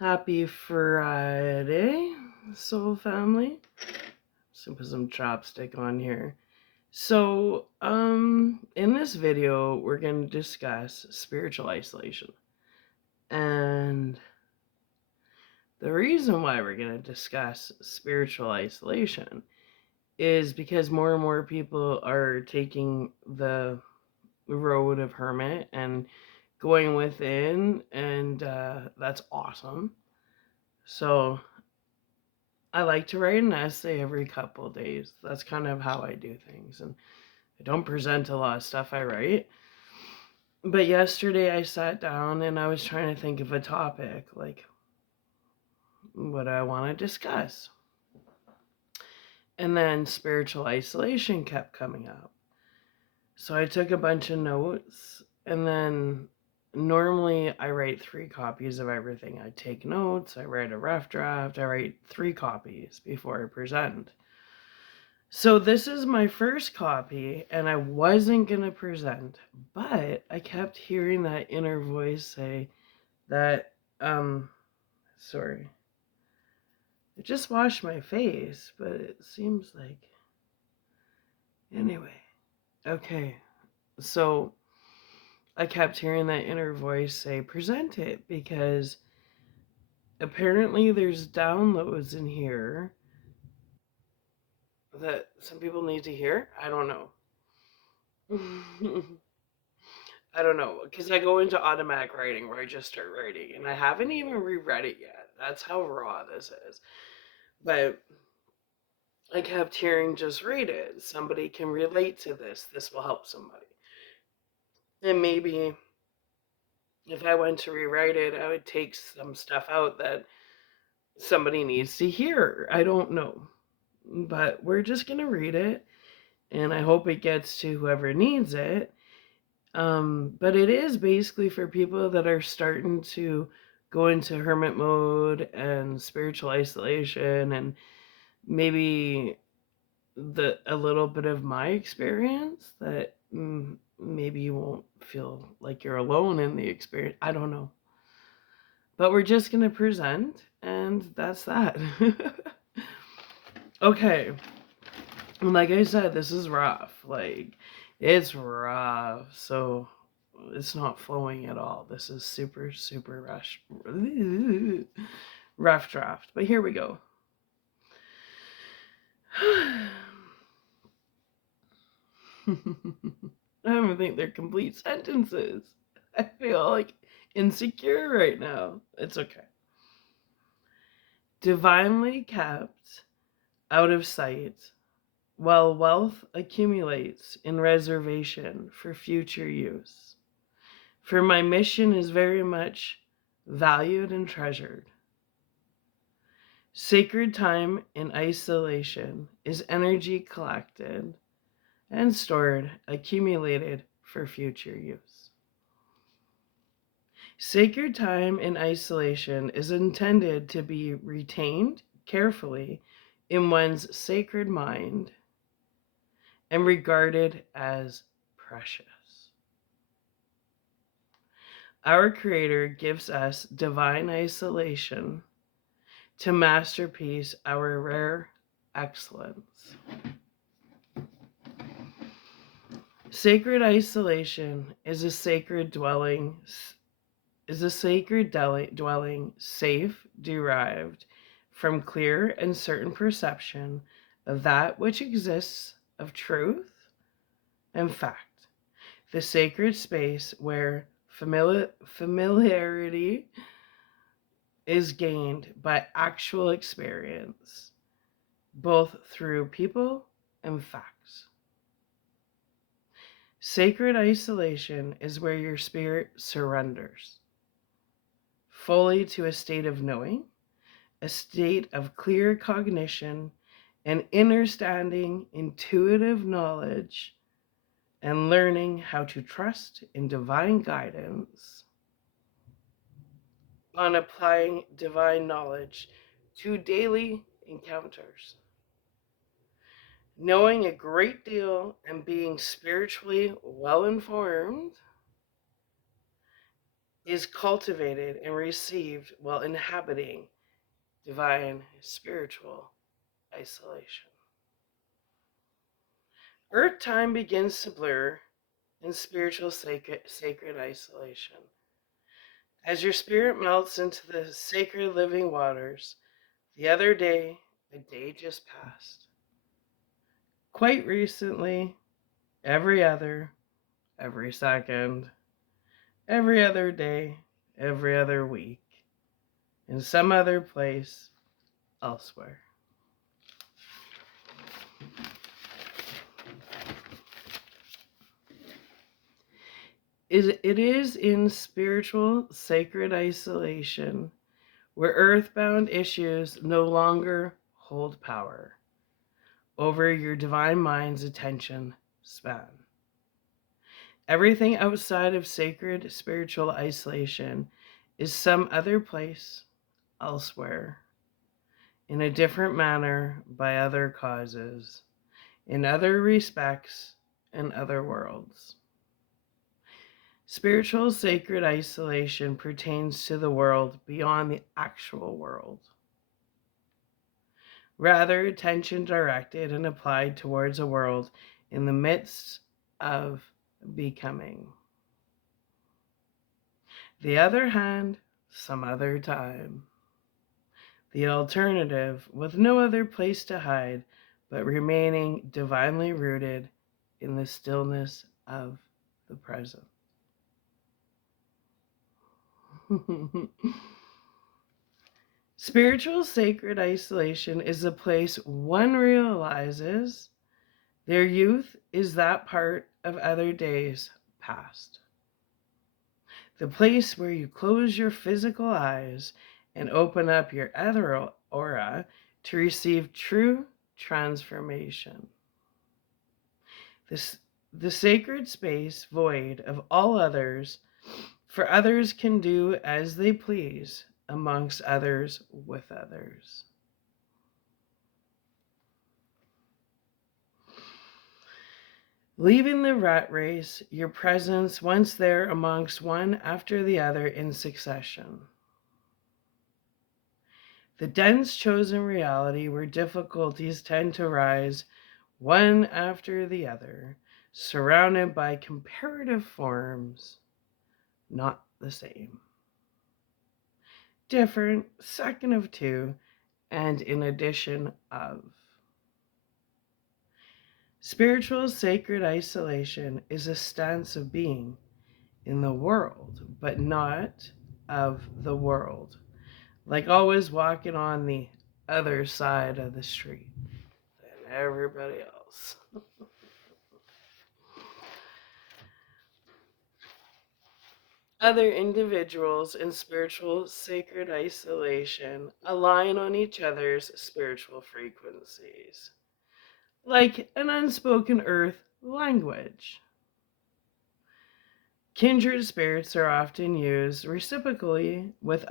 Happy Friday, soul family. So put some chopstick on here. So, in this video, we're going to discuss spiritual isolation. And the reason why we're going to discuss spiritual isolation is because more and more people are taking the road of hermit and going within, and that's awesome. So, I like to write an essay every couple of days. That's kind of how I do things. And I don't present a lot of stuff I write. But yesterday I sat down and I was trying to think of a topic, like what I want to discuss. And then spiritual isolation kept coming up. So I took a bunch of notes, and then normally I write 3 copies of everything. I take notes, I write a rough draft, I write 3 copies before I present. So this is my first copy, and I wasn't going to present, but I kept hearing that inner voice say that, sorry, I just washed my face, but it seems like, anyway, okay, so I kept hearing that inner voice say, present it, because apparently there's downloads in here that some people need to hear. I don't know. I don't know, because I go into automatic writing where I just start writing, and I haven't even reread it yet. That's how raw this is. But I kept hearing, just read it. Somebody can relate to this. This will help somebody. And maybe if I went to rewrite it, I would take some stuff out that somebody needs to hear. I don't know. But we're just going to read it, and I hope it gets to whoever needs it. But it is basically for people that are starting to go into hermit mode and spiritual isolation, and maybe a little bit of my experience that maybe you won't feel like you're alone in the experience. I don't know. But we're just going to present, and that's that. Okay. Like I said, this is rough. Like, it's rough. So it's not flowing at all. This is super, super rough draft. But here we go. I don't even think they're complete sentences. I feel like insecure right now. It's okay. Divinely kept out of sight, while wealth accumulates in reservation for future use. For my mission is very much valued and treasured. Sacred time in isolation is energy collected and stored, accumulated for future use. Sacred time in isolation is intended to be retained carefully in one's sacred mind and regarded as precious. Our Creator gives us divine isolation to masterpiece our rare excellence. Sacred isolation is a sacred dwelling, safe, derived from clear and certain perception of that which exists of truth and fact. The sacred space where familiarity is gained by actual experience, both through people and facts. Sacred isolation is where your spirit surrenders fully to a state of knowing, a state of clear cognition and understanding, intuitive knowledge, and learning how to trust in divine guidance on applying divine knowledge to daily encounters. Knowing a great deal and being spiritually well informed is cultivated and received while inhabiting divine spiritual isolation. Earth time begins to blur in spiritual sacred isolation. As your spirit melts into the sacred living waters, the other day, a day just passed. Quite recently, every other, every second, every other day, every other week, in some other place elsewhere. It is in spiritual sacred isolation where earthbound issues no longer hold power over your divine mind's attention span. Everything outside of sacred spiritual isolation is some other place, elsewhere, in a different manner, by other causes, in other respects, in other worlds. Spiritual sacred isolation pertains to the world beyond the actual world. Rather, attention directed and applied towards a world in the midst of becoming. The other hand, some other time. The alternative, with no other place to hide, but remaining divinely rooted in the stillness of the present. Spiritual sacred isolation is a place one realizes their youth is that part of other days past. The place where you close your physical eyes and open up your other aura to receive true transformation. The sacred space void of all others, for others can do as they please amongst others with others. Leaving the rat race, your presence once there amongst one after the other in succession. The dense chosen reality where difficulties tend to rise one after the other, surrounded by comparative forms, not the same. Different, second of two, and in addition of. Spiritual sacred isolation is a stance of being in the world, but not of the world. Like always walking on the other side of the street than everybody else. Other individuals in spiritual sacred isolation align on each other's spiritual frequencies, like an unspoken earth language. Kindred spirits are often used reciprocally with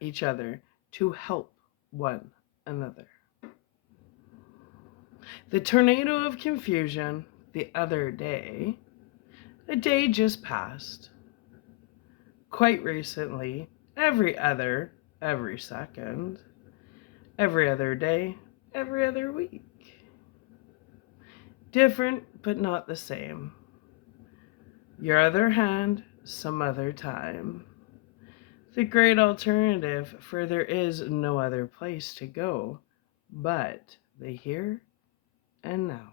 each other to help one another. The tornado of confusion the other day, a day just passed. Quite recently, every second, every other day, every other week. Different, but not the same. Your other hand, some other time. The great alternative, for there is no other place to go but the here and now.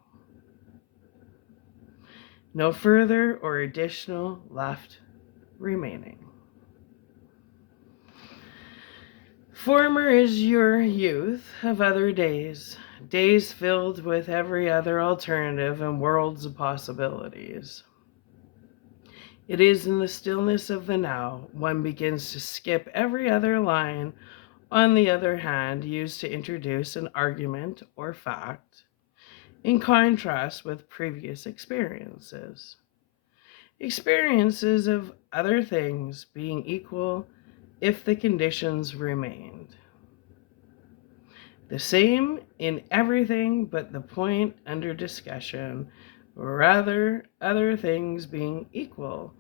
No further or additional left remaining. Former is your youth of other days, days filled with every other alternative and worlds of possibilities. It is in the stillness of the now one begins to skip every other line, on the other hand, used to introduce an argument or fact, in contrast with previous experiences. Experiences of other things being equal if the conditions remained. The same in everything but the point under discussion, or rather, other things being equal,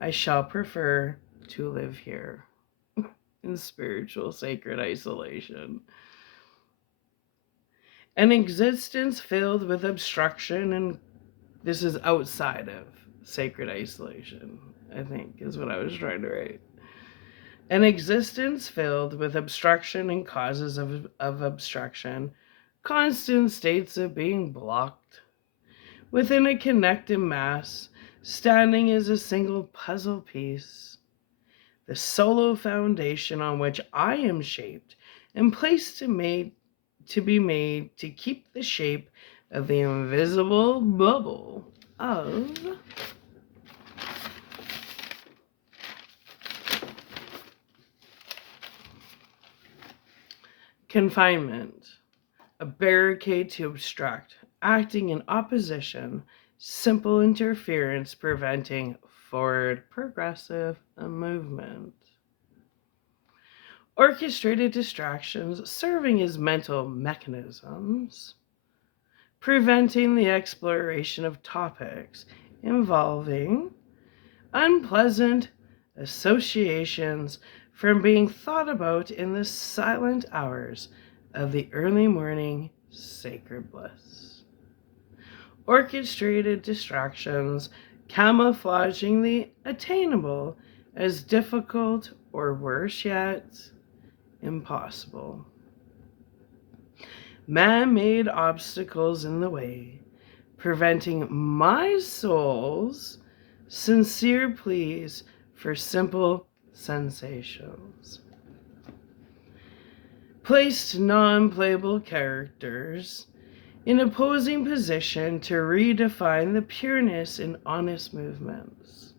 I shall prefer to live here in spiritual sacred isolation. An existence filled with obstruction, and this is outside of sacred isolation, I think, is what I was trying to write. An existence filled with obstruction and causes of obstruction, constant states of being blocked. Within a connected mass, standing as a single puzzle piece. The solo foundation on which I am shaped and placed to be made to keep the shape of the invisible bubble of confinement, a barricade to obstruct, acting in opposition, simple interference preventing forward progressive movement. Orchestrated distractions serving as mental mechanisms, preventing the exploration of topics involving unpleasant associations from being thought about in the silent hours of the early morning sacred bliss. Orchestrated distractions camouflaging the attainable as difficult or worse yet, impossible. Man-made obstacles in the way, preventing my soul's sincere pleas for simple sensations. Placed non-playable characters in opposing position to redefine the pureness in honest movements.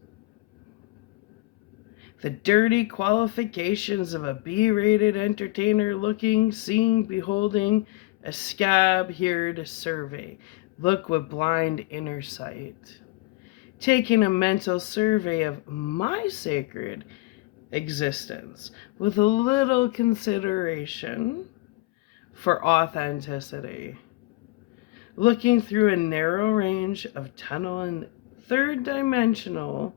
The dirty qualifications of a B-rated entertainer looking, seeing, beholding, a scab here to survey, look with blind inner sight. Taking a mental survey of my sacred existence with a little consideration for authenticity. Looking through a narrow range of tunnel and third-dimensional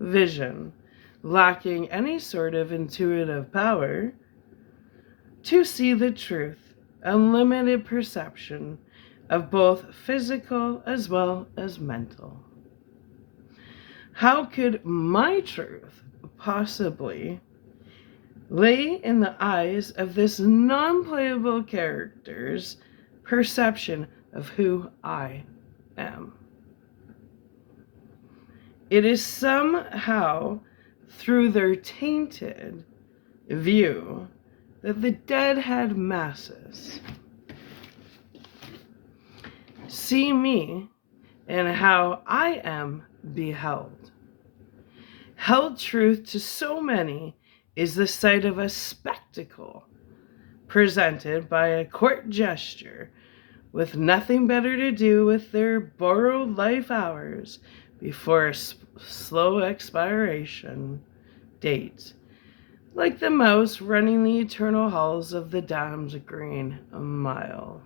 vision, lacking any sort of intuitive power to see the truth, unlimited perception of both physical as well as mental. How could my truth possibly lay in the eyes of this non-playable character's perception of who I am? It is somehow through their tainted view that the deadhead masses see me and how I am beheld. Held truth to so many is the sight of a spectacle presented by a court gesture with nothing better to do with their borrowed life hours before a slow expiration date, like the mouse running the eternal halls of the damned green mile.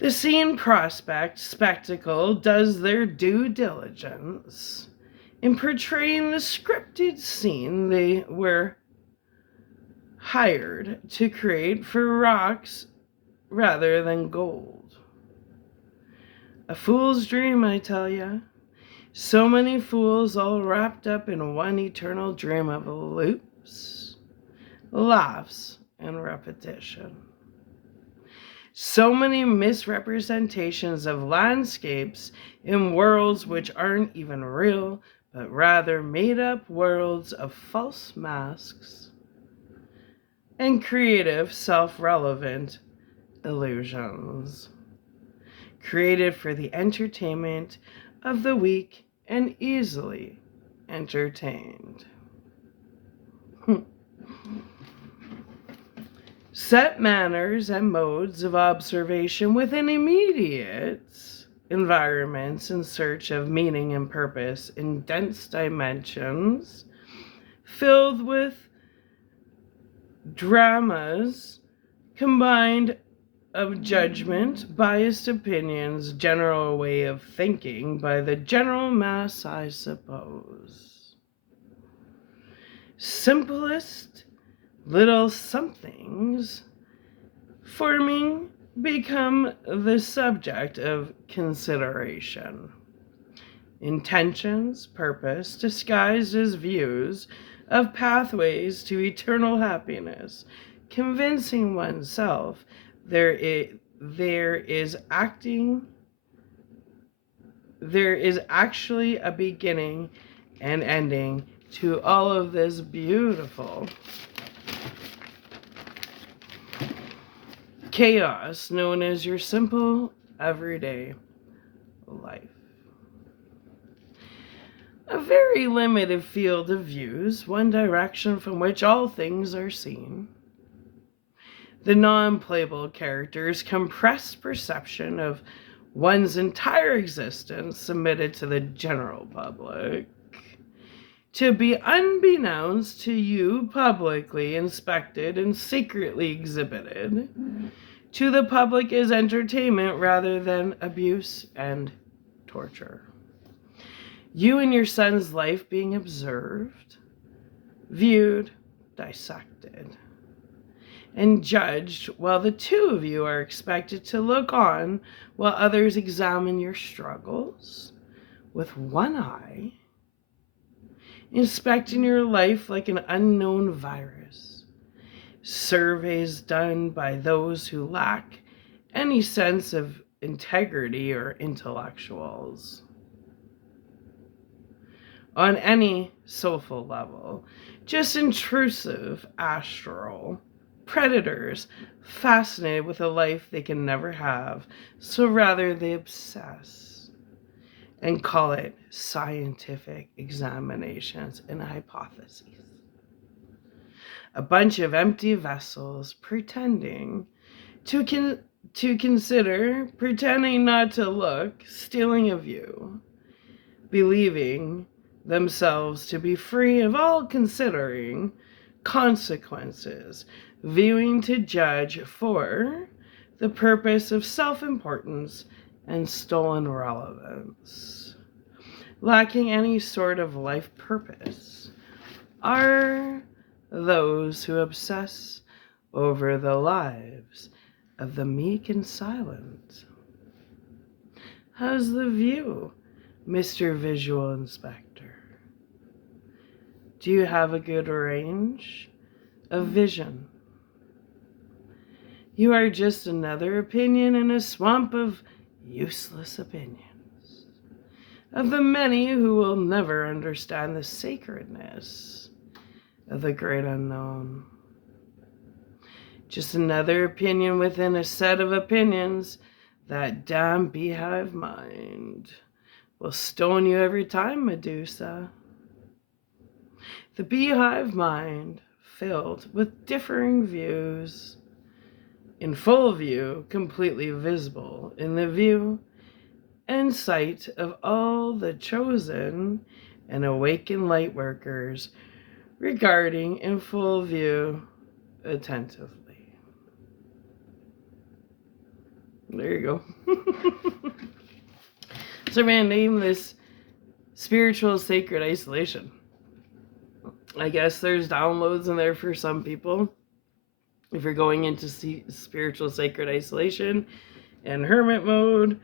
The scene prospect spectacle does their due diligence in portraying the scripted scene they were hired to create for rocks rather than gold. A fool's dream, I tell ya. So many fools all wrapped up in one eternal dream of loops, laughs, and repetition. So many misrepresentations of landscapes in worlds which aren't even real, but rather made-up worlds of false masks and creative, self-relevant illusions, created for the entertainment of the weak and easily entertained. Set manners and modes of observation within immediate environments in search of meaning and purpose in dense dimensions, filled with dramas combined of judgment, biased opinions, general way of thinking by the general mass, I suppose. Simplest little somethings forming become the subject of consideration. Intentions, purpose, disguised as views of pathways to eternal happiness, convincing oneself there is actually a beginning and ending to all of this beautiful chaos known as your simple everyday life. A very limited field of views, one direction from which all things are seen. The non-playable character's compressed perception of one's entire existence submitted to the general public, to be unbeknownst to you publicly inspected and secretly exhibited to the public as entertainment rather than abuse and torture. You and your son's life being observed, viewed, dissected, and judged, while the two of you are expected to look on while others examine your struggles with one eye, inspecting your life like an unknown virus. Surveys done by those who lack any sense of integrity or intellectuals. On any soulful level, just intrusive astral predators fascinated with a life they can never have, so rather they obsess and call it scientific examinations and hypotheses. A bunch of empty vessels pretending to consider, pretending not to look, stealing a view, believing themselves to be free of all considering consequences, viewing to judge for the purpose of self-importance and stolen relevance, lacking any sort of life purpose, are those who obsess over the lives of the meek and silent. How's the view, Mr. Visual Inspector? Do you have a good range of vision? You are just another opinion in a swamp of useless opinions, of the many who will never understand the sacredness of the great unknown. Just another opinion within a set of opinions. That damn beehive mind will stone you every time, Medusa. The beehive mind, filled with differing views, in full view, completely visible in the view and sight of all the chosen and awakened light workers, regarding in full view attentively. There you go. So I'm going to name this Spiritual Sacred Isolation. I guess there's downloads in there for some people. If you're going into spiritual sacred isolation and hermit mode,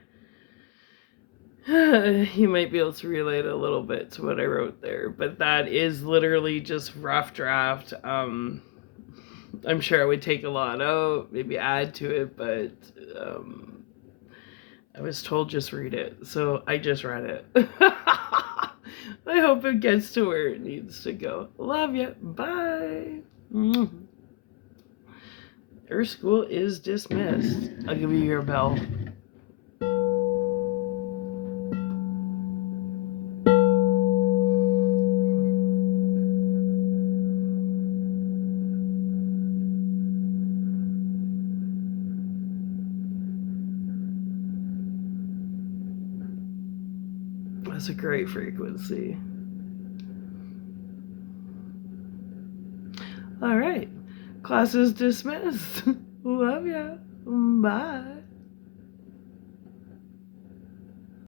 you might be able to relate a little bit to what I wrote there. But that is literally just rough draft. I'm sure I would take a lot out, maybe add to it, but I was told just read it. So I just read it. I hope it gets to where it needs to go. Love you. Bye. Your school is dismissed. I'll give you your bell. That's a great frequency. All right. Class is dismissed. Love ya. Bye.